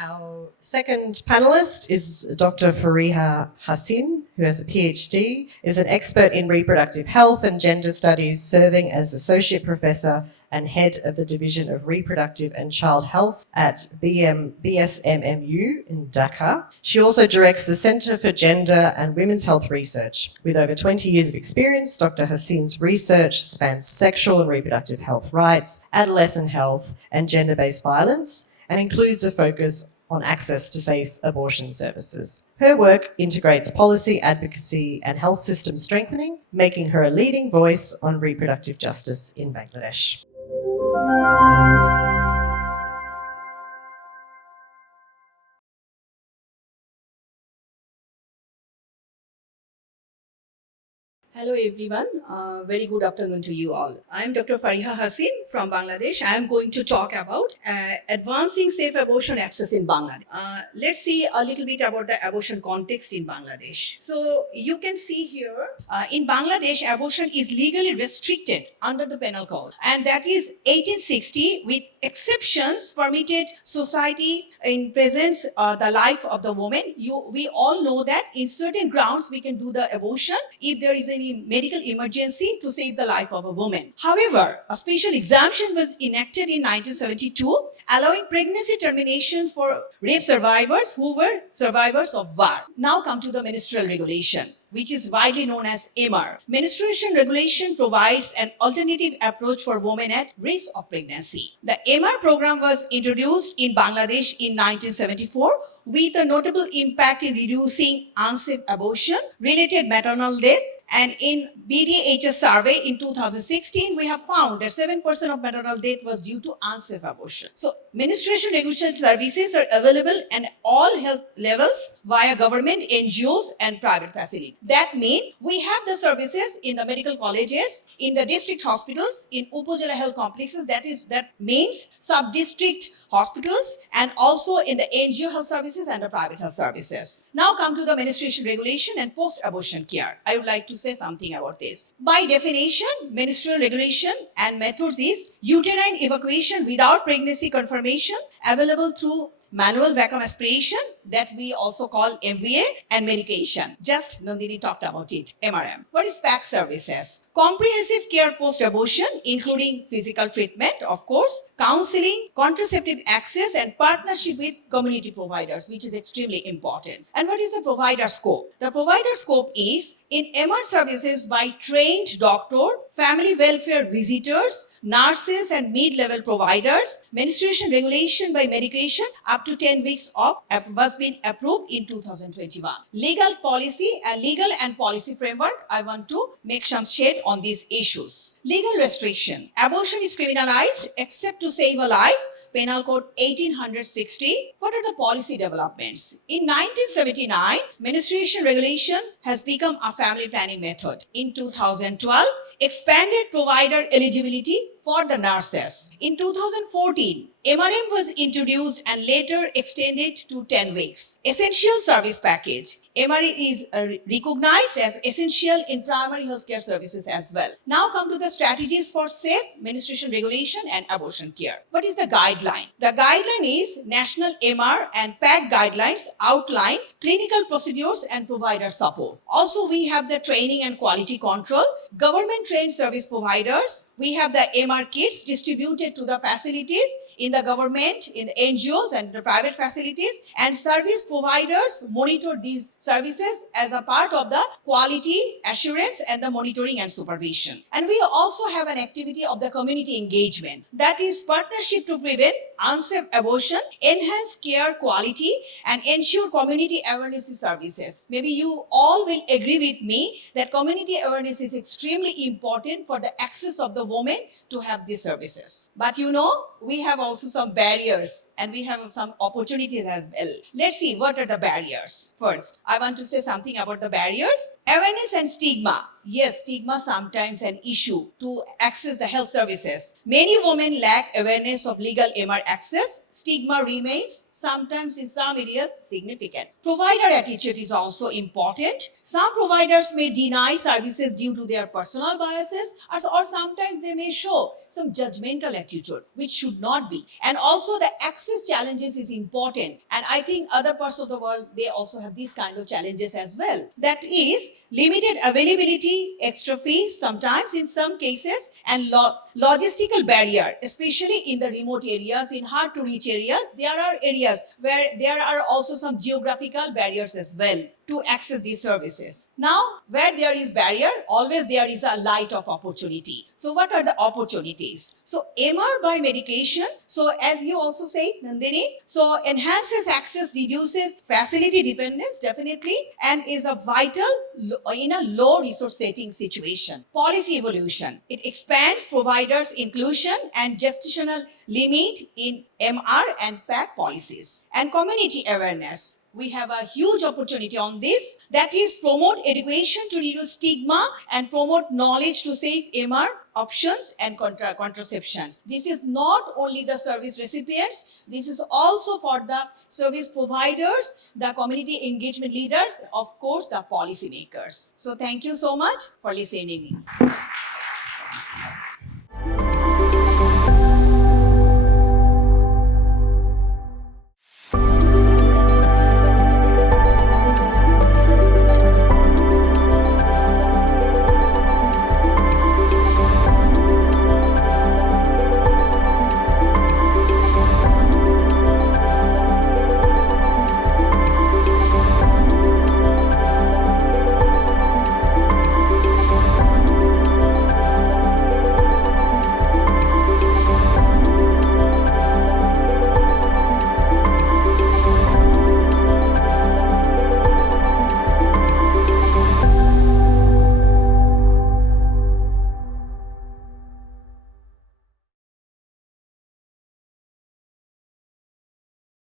Our second panellist is Dr. Fariha Hassin, who has a PhD, is an expert in reproductive health and gender studies, serving as Associate Professor and Head of the Division of Reproductive and Child Health at BSMMU in Dhaka. She also directs the Centre for Gender and Women's Health Research. With over 20 years of experience, Dr. Hassin's research spans sexual and reproductive health rights, adolescent health, and gender-based violence, and includes a focus on access to safe abortion services. Her work integrates policy, advocacy, and health system strengthening, making her a leading voice on reproductive justice in Bangladesh. Hello everyone, very good afternoon to you all. I am Dr. Fariha Hassin from Bangladesh. I am going to talk about advancing safe abortion access in Bangladesh. Let's see a little bit about the abortion context in Bangladesh. So you can see here, in Bangladesh, abortion is legally restricted under the penal code, and that is 1860 with exceptions permitted society in presence the life of the woman. We all know that in certain grounds we can do the abortion if there is any medical emergency to save the life of a woman. However, a special exemption was enacted in 1972 allowing pregnancy termination for rape survivors who were survivors of war. Now come to the ministerial regulation, which is widely known as MR. Menstruation regulation provides an alternative approach for women at risk of pregnancy. The MR program was introduced in Bangladesh in 1974 with a notable impact in reducing unsafe abortion, related maternal death, and in BDHS survey in 2016, we have found that 7% of maternal death was due to unsafe abortion. So, menstruation regulation services are available at all health levels via government, NGOs, and private facilities. That means we have the services in the medical colleges, in the district hospitals, in Upazila health complexes. That means sub-district hospitals, and also in the NGO health services and the private health services. Now come to the menstruation regulation and post-abortion care. I would like to say something about this. By definition, menstrual regulation and methods is uterine evacuation without pregnancy confirmation, available through manual vacuum aspiration, that we also call MVA, and medication. Just Nandini talked about it, MRM. What is PAC services? Comprehensive care post-abortion, including physical treatment, of course, counseling, contraceptive access, and partnership with community providers, which is extremely important. And what is the provider scope? The provider scope is in MR services by trained doctor, family welfare visitors, nurses, and mid-level providers. Menstruation regulation by medication up to 10 weeks of was been approved in 2021. Legal policy, a legal and policy framework, I want to make some shade on these issues. Legal restriction. Abortion is criminalized except to save a life. Penal Code 1860. What are the policy developments? In 1979, menstruation regulation has become a family planning method. In 2012, expanded provider eligibility for the nurses. In 2014, MRM was introduced and later extended to 10 weeks. Essential service package. MRE is recognized as essential in primary healthcare services as well. Now come to the strategies for safe menstruation regulation and abortion care. What is the guideline? The guideline is National MR and PAC guidelines outline clinical procedures and provider support. Also, we have the training and quality control. Government trained service providers. We have the MR kits distributed to the facilities in the government, in the NGOs and the private facilities, and service providers monitor these services as a part of the quality assurance and the monitoring and supervision. And we also have an activity of the community engagement, that is partnership to prevent unsafe abortion, enhance care quality, and ensure community awareness services. Maybe you all will agree with me that community awareness is extremely important for the access of the woman to have these services. But you know, we have also some barriers and we have some opportunities as well. Let's see what are the barriers. First, I want to say something about the barriers. Awareness and stigma. yes, stigma sometimes an issue to access the health services. Many women lack awareness of legal MR access. Stigma remains sometimes in some areas significant. Provider attitude is also important. Some providers may deny services due to their personal biases, or sometimes they may show some judgmental attitude, which should not be. And also the access challenges is important. And I think other parts of the world, they also have these kind of challenges as well. That is limited availability, extra fees sometimes in some cases, and logistical barrier, especially in the remote areas, in hard to reach areas. There are areas where there are also some geographical barriers as well to access these services. Now, where there is barrier, always there is a light of opportunity. So what are the opportunities? So MR by medication, so as you also say, Nandini, so enhances access, reduces facility dependence definitely, and is a vital in a low resource setting situation. Policy evolution, it expands providers inclusion and gestational limit in MR and PAC policies. And community awareness, we have a huge opportunity on this, that is promote education to reduce stigma and promote knowledge to safe MR options and contraception. This is not only the service recipients, this is also for the service providers, the community engagement leaders, of course the policymakers. So thank you so much for listening.